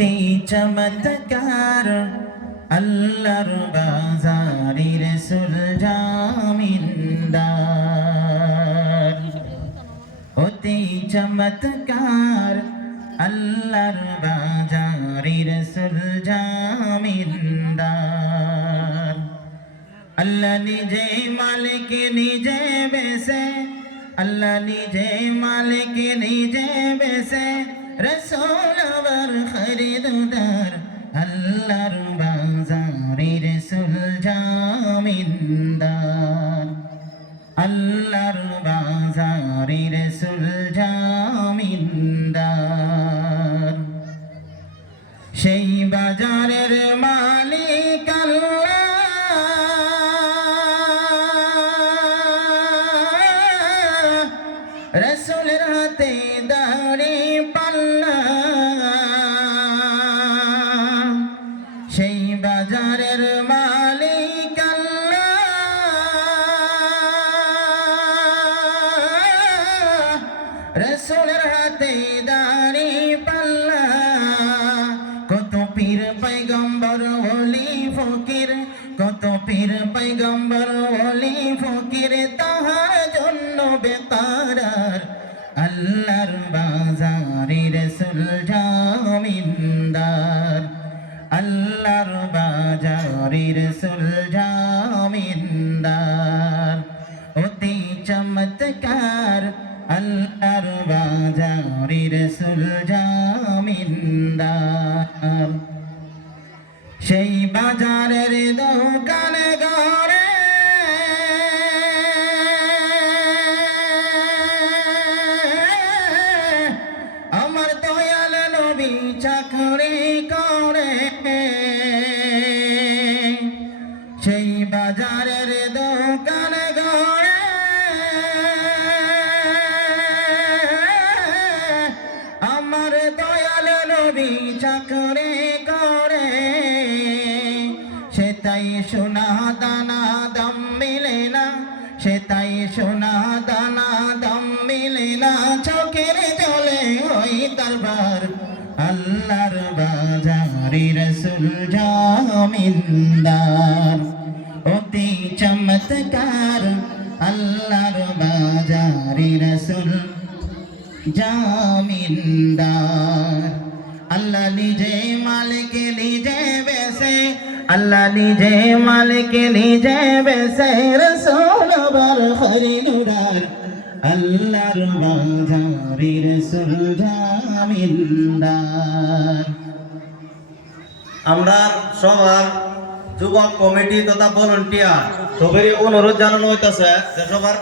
অতি চমৎকার। আল্লাহর বাজারি রসুল জামিনদার অতি চমৎকার আল্লাহর বাজারি রসুল জামিনদার আল্লাহ নিজে মালিক, নিজে বেসে আল্লাহ নিজে মালিক, নিজে বেসে রসুল আল্লাহর বাজারের সুলজামিন্দার। আল্লাহর বাজারের সুলজামিন্দার। সেই বাজারের মালিক আল্লাহ হাতে দাড়ি পাল্লা। কত পীর পৈগম্বর ওলি ফকির। কত পীর পৈগম্বর ওলি ফকির, তাহার জন্য বেকারার আল্লাহর বাজারি বাজারি রসুল জামিনদার, অতি চমৎকার আল্লাহর বাজারি রসুল জামিনদার। সেই বাজারের দোকান ঘরে আমার দয়াল নবী চাকরি করে। সেই বাজারের দোকান ঘরে আমার দয়াল নবী চাকরি করে। সে সোনা দানা, দাম মিলে না। সে সোনা দানা আল্লাহর বাজারি রসুল জামিনদার। অতি চমৎকার আল্লাহর বাজারি রসুল জামিনদার। আল্লাহ নিজে মালিক, নিজে বেসে আল্লাহ নিজে মালিক, নিজে বেসে রসুল বার খরিদুরার আল্লাহর বাজারি রসুল জামিনদার আমরা সবার যুবক কমিটি তথা ভলেন্টিয়ার সবারই অনুরোধ জানানো হইতেছে যে সবার